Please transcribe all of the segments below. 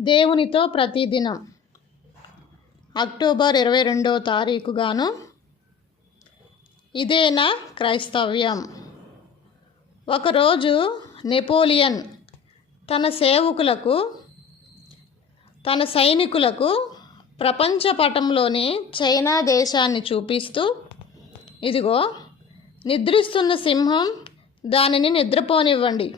దేవునితో ప్రతిదినం. అక్టోబర్ ఇరవై రెండవ తారీఖుగాను ఇదేనా క్రైస్తవ్యం. ఒకరోజు నెపోలియన్ తన సేవకులకు తన సైనికులకు ప్రపంచ పటంలోని చైనా దేశాన్ని చూపిస్తూ ఇదిగో నిద్రిస్తున్న సింహం దానిని నిద్రపోనివ్వండి.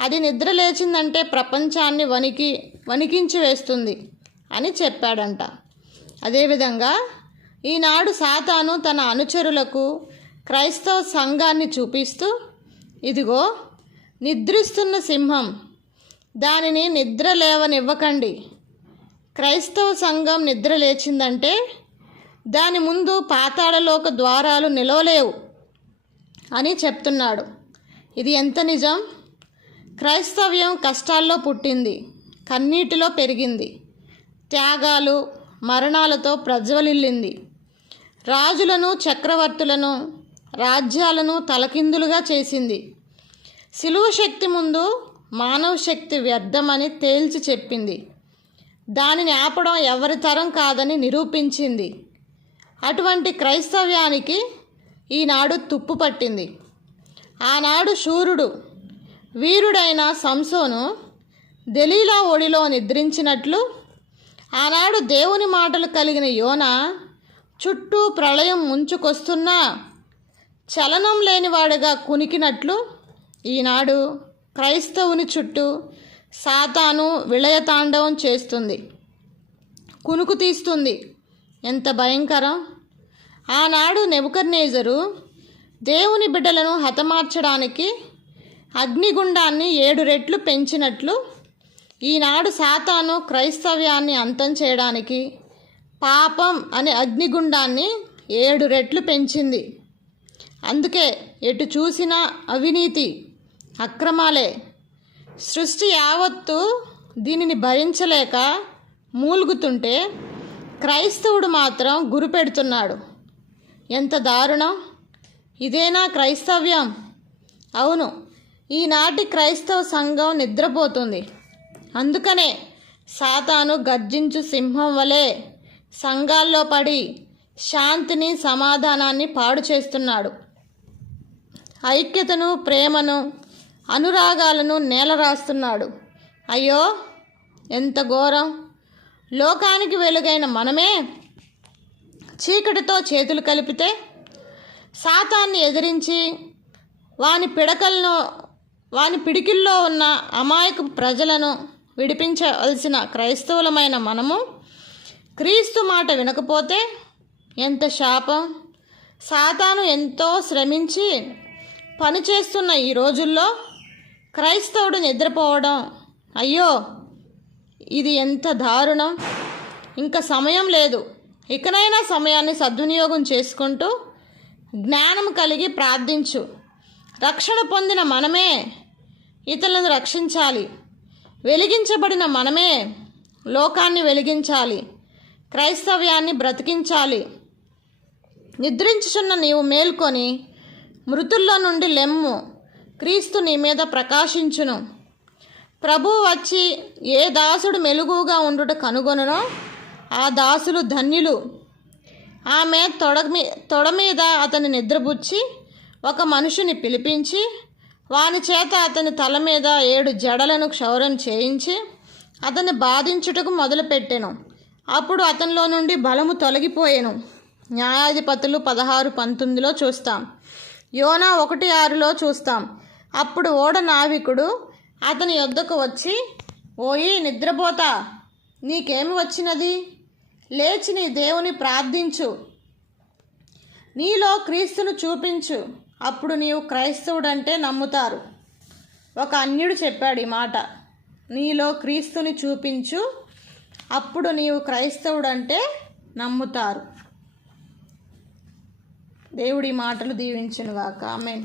అది నిద్ర లేచిందంటే ప్రపంచాన్ని వణికి వణికించి వేస్తుంది అని చెప్పాడంట. అదేవిధంగా ఈనాడు సాతాను తన అనుచరులకు క్రైస్తవ సంఘాన్ని చూపిస్తూ ఇదిగో నిద్రిస్తున్న సింహం దానిని నిద్ర లేవనివ్వకండి. క్రైస్తవ సంఘం నిద్ర లేచిందంటే దాని ముందు పాతాళలోక ద్వారాలు నిలవలేవు అని చెప్తున్నాడు. ఇది ఎంత నిజం? క్రైస్తవ్యం కష్టాల్లో పుట్టింది కన్నీటిలో పెరిగింది త్యాగాలు మరణాలతో ప్రజ్వలిల్లింది. రాజులను చక్రవర్తులను రాజ్యాలను తలకిందులుగా చేసింది. సిలువ శక్తి ముందు మానవ శక్తి వ్యర్థమని తేల్చి చెప్పింది. దానిని ఆపడం ఎవరి తరం కాదని నిరూపించింది. అటువంటి క్రైస్తవ్యానికి ఈనాడు తుప్పు పట్టింది. ఆనాడు శూరుడు వీరుడైన సంసోను దెలీలా ఒడిలో నిద్రించినట్లు ఆనాడు దేవుని మాటలు కలిగిన యోన చుట్టూ ప్రళయం ముంచుకొస్తున్నా చలనం లేనివాడుగా కునికినట్లు ఈనాడు క్రైస్తవుని చుట్టూ సాతాను విలయతాండవం చేస్తుంది. కునుకు తీస్తుంది. ఎంత భయంకరం! ఆనాడు నెబుకర్నేజరు దేవుని బిడ్డలను హతమార్చడానికి అగ్నిగుండాన్ని ఏడు రెట్లు పెంచినట్లు ఈనాడు సాతాను క్రైస్తవ్యాన్ని అంతం చేయడానికి పాపం అనే అగ్నిగుండాన్ని ఏడు రెట్లు పెంచింది. అందుకే ఎటు చూసినా అవినీతి అక్రమాలే. సృష్టి యావత్తు దీనిని భరించలేక మూలుగుతుంటే క్రైస్తవుడు మాత్రం గురిపెడుతున్నాడు ఎంత దారుణం! ఇదేనా క్రైస్తవ్యం? అవును ఈనాటి క్రైస్తవ సంఘం నిద్రపోతుంది. అందుకనే సాతాను గర్జించు సింహం వలె సంఘాల్లో పడి శాంతిని సమాధానాన్ని పాడు చేస్తున్నాడు. ఐక్యతను ప్రేమను అనురాగాలను నేలరాస్తున్నాడు. అయ్యో ఎంత ఘోరం! లోకానికి వెలుగైన మనమే చీకటితో చేతులు కలిపితే సాతాన్ని ఎదిరించి వాని పిడకలను వాని పిడికిల్లో ఉన్న అమాయక ప్రజలను విడిపించవలసిన క్రైస్తవులమైన మనము క్రీస్తు మాట వినకపోతే ఎంత శాపం? సాతాను ఎంతో శ్రమించి పనిచేస్తున్న ఈ రోజుల్లో క్రైస్తవుడు నిద్రపోవడం అయ్యో ఇది ఎంత దారుణం! ఇంకా సమయం లేదు. ఇకనైనా సమయాన్ని సద్వినియోగం చేసుకుంటూ జ్ఞానం కలిగి ప్రార్థించు. రక్షణ పొందిన మనమే ఇతరులను రక్షించాలి. వెలిగించబడిన మనమే లోకాన్ని వెలిగించాలి. క్రైస్తవ్యాన్ని బ్రతికించాలి. నిద్రించుచున్న నీవు మేల్కొని మృతుల్లో నుండి లెమ్ము క్రీస్తు నీ మీద ప్రకాశించును. ప్రభు వచ్చి ఏ దాసుడు మెలుగుగా ఉండుట కనుగొననో ఆ దాసులు ధన్యులు. ఆమె తొడ మీ తొడ మీద అతని నిద్రపుచ్చి ఒక మనుషుని పిలిపించి వాని చేత అతని తల మీద ఏడు జడలను క్షౌరం చేయించి అతన్ని బాధించుటకు మొదలుపెట్టెను. అప్పుడు అతనిలో నుండి బలము తొలగిపోయాను. న్యాయాధిపతులు పదహారు పంతొమ్మిదిలో చూస్తాం. యోనా ఒకటి ఆరులో చూస్తాం. అప్పుడు ఓడ నావికుడు అతని యొద్దకు వచ్చి ఓయి నిద్రపోతా. నీకేమి వచ్చినది? లేచి నీ దేవుని ప్రార్థించు. నీలో క్రీస్తును చూపించు. అప్పుడు నీవు క్రైస్తవుడంటే నమ్ముతారు. ఒక అన్యుడు చెప్పాడు ఈ మాట. నీలో క్రీస్తుని చూపించు అప్పుడు నీవు క్రైస్తవుడంటే నమ్ముతారు. దేవుడి మాటలు దీవించునుగాక. ఆమెన్.